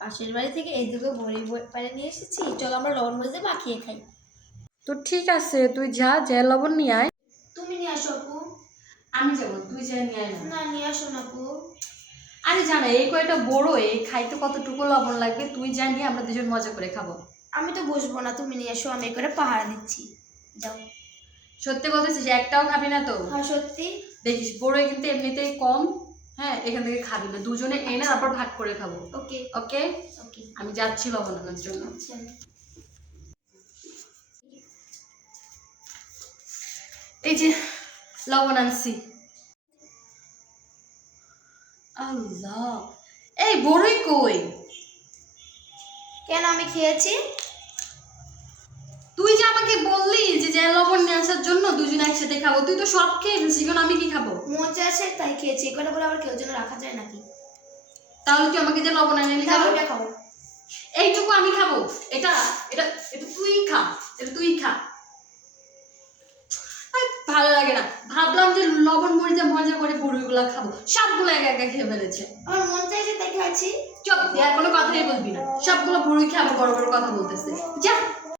পাশের বাড়ি থেকে এই দুটো বড়ি পাড়ে নিয়ে এসেছি, চলো আমরা লবণ মরিচে মাখিয়ে খাই। তো ঠিক আছে, তুই যা লবণ নিয়ে আয়। তুমি নিয়ে আসো আপু। আমি যাবো, তুই যা নিয়ে আয়। না নিয়ে আসো না আপু। আরে জানা এই কয়টা বড়, এই খাইতে কতটুকু লবণ লাগবে, তুই যা নিয়ে আমরা দুজন মজা করে খাবো। আমি তো বসবো না, তুমি নিয়ে এসো, আমি করে পাহারা দিচ্ছি। যাও। সত্যি বলতেছিস? একটাও খাবি না তো? হ্যাঁ সত্যি। দেখিস বড় কিন্তু এমনিতেই কম। হ্যাঁ, এখান থেকে খাবি না, দুজনে এনে তারপর ভাগ করে খাবো। ওকে ওকে ওকে। আমি যাচ্ছি লবণ আনার জন্য। আচ্ছা। এই যে লবণ আনছি। আল্লাহ, এই বড়ই কই? কেন, আমি খেয়েছি। তুই যে আমাকে বললি যে লবণ নিয়ে আসার জন্য দুজন একসাথে খাবো, তুই তো সব খেয়ে ফেলছিস, এখন আমি কি খাবো? মন চাইছে তাই খেয়েছি, এটা বলে আবার কেউ যেন রাখা যায় নাকি? তাহলে তুই আমাকে যে লবণ এনে খাবো, এটা খাবো। এইটুকু আমি খাবো? এটা এটা এটা তুই খা, এটা তুই খা। ভালো লাগে না, ভাবলাম যে লবণ মরিচে মজা করে বড়িগুলা খাবো, সবগুলো একা একা খেয়ে ফেলেছে। আমার মন চাইছে তাই খাচ্ছি। চুপ, আর কোনো কথাই বলবি না, সবগুলো বড়ি খেয়ে আবার বড় বড় কথা বলতেছে। যা।